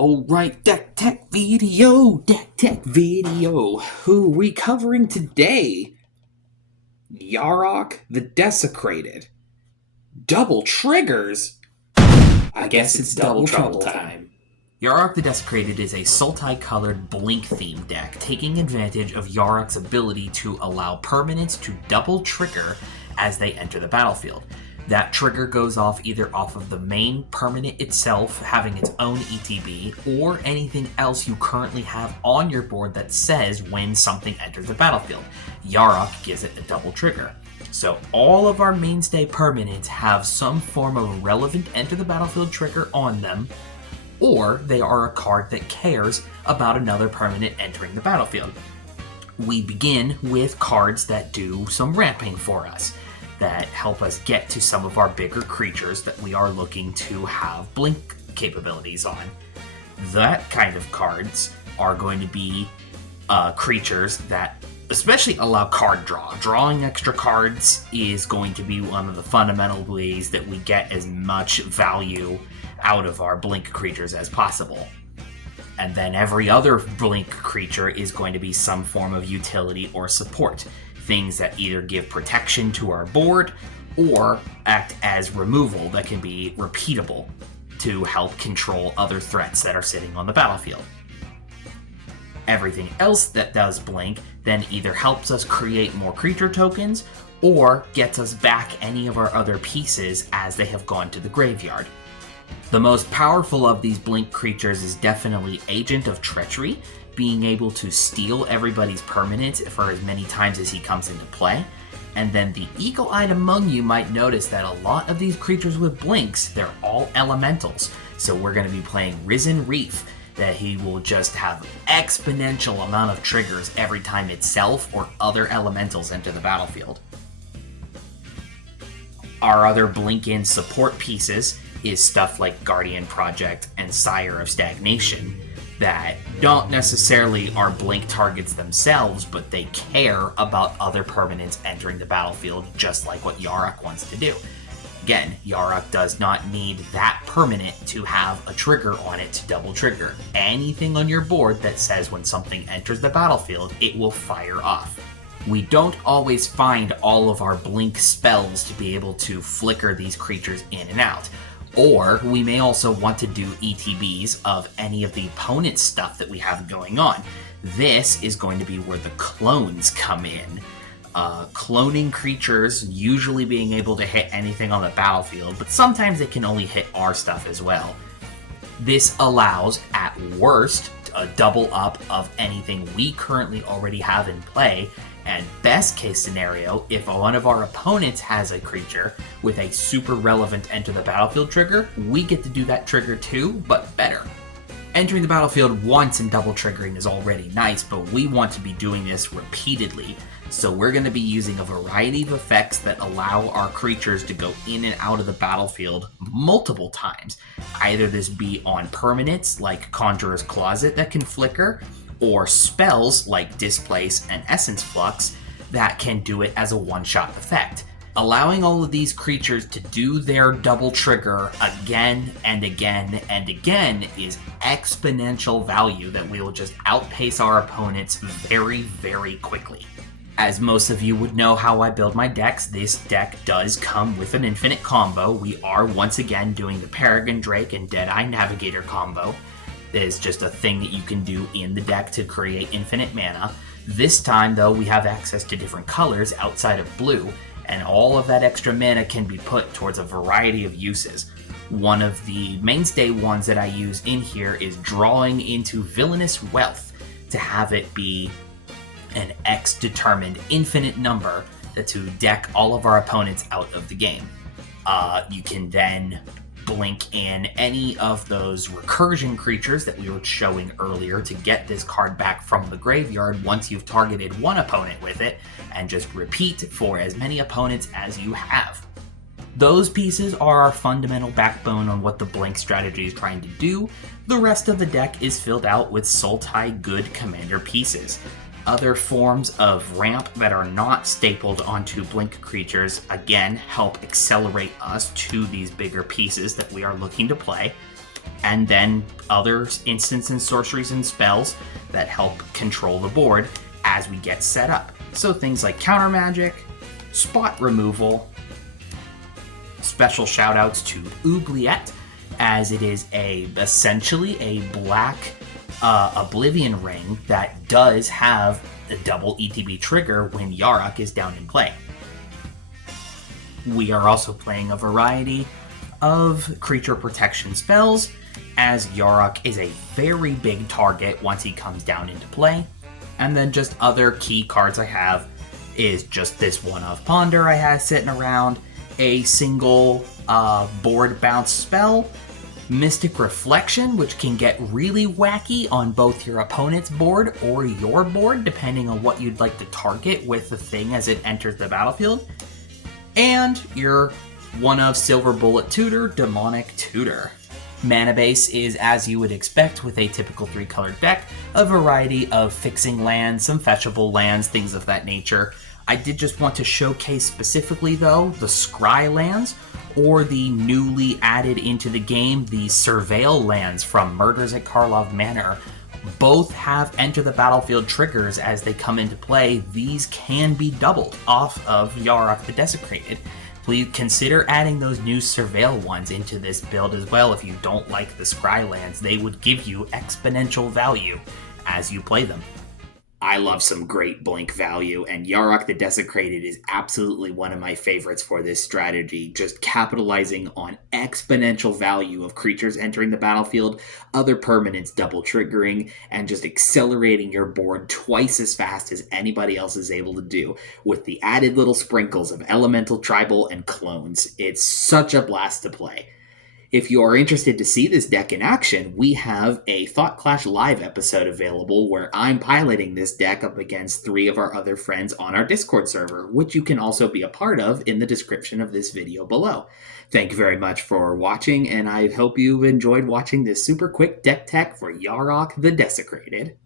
Alright, Deck Tech Video! Who are we covering today? Yarok the Desecrated. Double triggers? I guess it's double trouble time. Yarok the Desecrated is a Sultai-colored Blink-themed deck, taking advantage of Yarok's ability to allow permanents to double trigger as they enter the battlefield. That trigger goes off either off of the main permanent itself, having its own ETB, or anything else you currently have on your board that says when something enters the battlefield. Yarok gives it a double trigger. So all of our mainstay permanents have some form of a relevant enter the battlefield trigger on them, or they are a card that cares about another permanent entering the battlefield. We begin with cards that do some ramping for us, that help us get to some of our bigger creatures that we are looking to have blink capabilities on. That kind of cards are going to be creatures that especially allow card draw. Drawing extra cards is going to be one of the fundamental ways that we get as much value out of our blink creatures as possible. And then every other blink creature is going to be some form of utility or support. Things that either give protection to our board or act as removal that can be repeatable to help control other threats that are sitting on the battlefield. Everything else that does blink then either helps us create more creature tokens or gets us back any of our other pieces as they have gone to the graveyard. The most powerful of these blink creatures is definitely Agent of Treachery, being able to steal everybody's permanents for as many times as he comes into play. And then the eagle-eyed among you might notice that a lot of these creatures with blinks, they're all elementals. So we're going to be playing Risen Reef, that he will just have exponential amount of triggers every time itself or other elementals enter the battlefield. Our other blink-in support pieces is stuff like Guardian Project and Sire of Stagnation, that don't necessarily are blink targets themselves, but they care about other permanents entering the battlefield, just like what Yarok wants to do. Again, Yarok does not need that permanent to have a trigger on it to double trigger. Anything on your board that says when something enters the battlefield, it will fire off. We don't always find all of our blink spells to be able to flicker these creatures in and out. Or we may also want to do ETBs of any of the opponent stuff that we have going on. This is going to be where the clones come in. Cloning creatures usually being able to hit anything on the battlefield, but sometimes they can only hit our stuff as well. This allows, at worst, a double up of anything we currently already have in play, and best case scenario, if one of our opponents has a creature with a super relevant enter the battlefield trigger, we get to do that trigger too, but better. Entering the battlefield once and double triggering is already nice, but we want to be doing this repeatedly. So we're going to be using a variety of effects that allow our creatures to go in and out of the battlefield multiple times. Either this be on permanents like Conjurer's Closet that can flicker, or spells like Displace and Essence Flux that can do it as a one-shot effect. Allowing all of these creatures to do their double trigger again and again and again is exponential value that we will just outpace our opponents very, very quickly. As most of you would know how I build my decks, this deck does come with an infinite combo. We are once again doing the Paragon Drake and Deadeye Navigator combo. It is just a thing that you can do in the deck to create infinite mana. This time, though, we have access to different colors outside of blue, and all of that extra mana can be put towards a variety of uses. One of the mainstay ones that I use in here is drawing into Villainous Wealth to have it be an X-determined infinite number to deck all of our opponents out of the game. You can then blink in any of those recursion creatures that we were showing earlier to get this card back from the graveyard once you've targeted one opponent with it, and just repeat for as many opponents as you have. Those pieces are our fundamental backbone on what the blink strategy is trying to do. The rest of the deck is filled out with Sultai good commander pieces. Other forms of ramp that are not stapled onto blink creatures, again, help accelerate us to these bigger pieces that we are looking to play. and then other instants and sorceries and spells that help control the board as we get set up. So things like counter magic, spot removal, special shoutouts to Oubliette, as it is essentially a black Oblivion ring that does have a double ETB trigger when Yarok is down in play. We are also playing a variety of creature protection spells, as Yarok is a very big target once he comes down into play. And then just other key cards I have is just this one-of Ponder I have sitting around, a single board bounce spell, Mystic Reflection, which can get really wacky on both your opponent's board or your board, depending on what you'd like to target with the thing as it enters the battlefield, and your one-of Silver Bullet Tutor, Demonic Tutor. Mana base is as you would expect with a typical 3-colored deck, a variety of fixing lands, some fetchable lands, things of that nature. I did just want to showcase specifically, though, the Scry lands, or the newly added into the game, the Surveil lands from Murders at Karlov Manor. Both have enter the battlefield triggers as they come into play. These can be doubled off of Yarok the Desecrated. Please consider adding those new Surveil ones into this build as well if you don't like the Scry lands. They would give you exponential value as you play them. I love some great blink value, and Yarok the Desecrated is absolutely one of my favorites for this strategy, just capitalizing on exponential value of creatures entering the battlefield, other permanents double triggering, and just accelerating your board twice as fast as anybody else is able to do, with the added little sprinkles of elemental, tribal, and clones. It's such a blast to play. If you are interested to see this deck in action, we have a Thought Clash Live episode available where I'm piloting this deck up against 3 of our other friends on our Discord server, which you can also be a part of in the description of this video below. Thank you very much for watching, and I hope you enjoyed watching this super quick deck tech for Yarok the Desecrated.